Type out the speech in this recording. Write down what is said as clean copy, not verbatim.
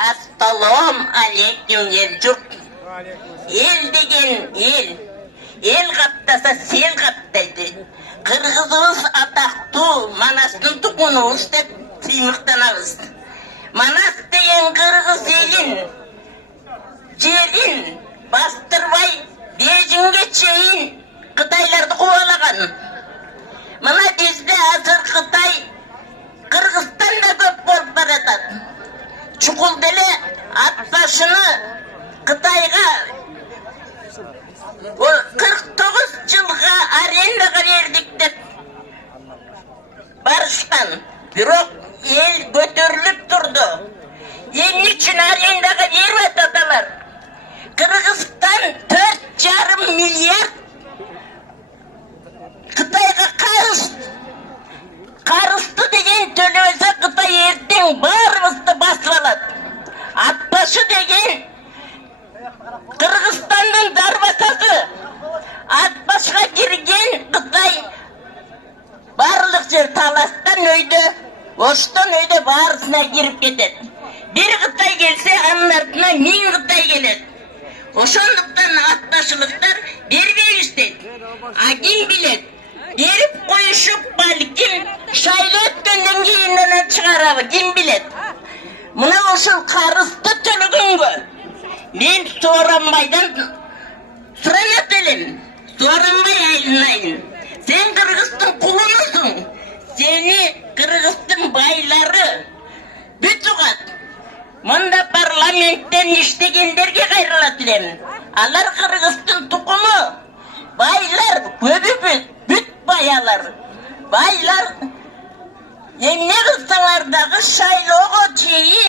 Assalomu alaykum el jurt. El degen el. El qattasa sel qattaydi. Qirg'izimiz ataqtu Manastın tuqunubuz deb siymiqtanabız. Manas degen qirg'iz elin bastırmay Bejinge çeyin Qitaylardı quvalagan. Mana bizde hazır Qitay Qırgızstan'da köp bolup baratat. Çuqul dele at başını Qitayga 49 yılga arendaga berdik dep barışkan. Bирок el көтөрүлүп турду. Эмне үчүн арендаga берип аталар? Kırgızistan 4,5 milyar Qitayga qarıştı degen төлөсө Qitay erteң barыбызды басып алат. Атбашы деген Kırgızistan'ın дарбасасы. Атбашка кирген Qitay барлык жер таластан өйдө, оштон өйдө баарысына кирип кетет. Bir Qitay келсе, анын артына 1000 Qitay келет. Ошондуктан атбашылыктар бербейбиз дейт. А ким билет? Берип коюшуп балким шайлоо өткөндөн кийин анан чыгарабы, ким билет? Мына ошол карызды төлөгөнгө мен Сооронбайдан суранат элем. Сооронбай айылайын. Сен Кыргыздын кулунусуң. Сени Кыргыздын байлары бүт угат. Мында парламенттен иштегендерге кайрылат элем. Алар Кыргыздын тукуму. Байлар көбү бүт баялар. Байлар эмне кылсаңар дагы шайлоого чейин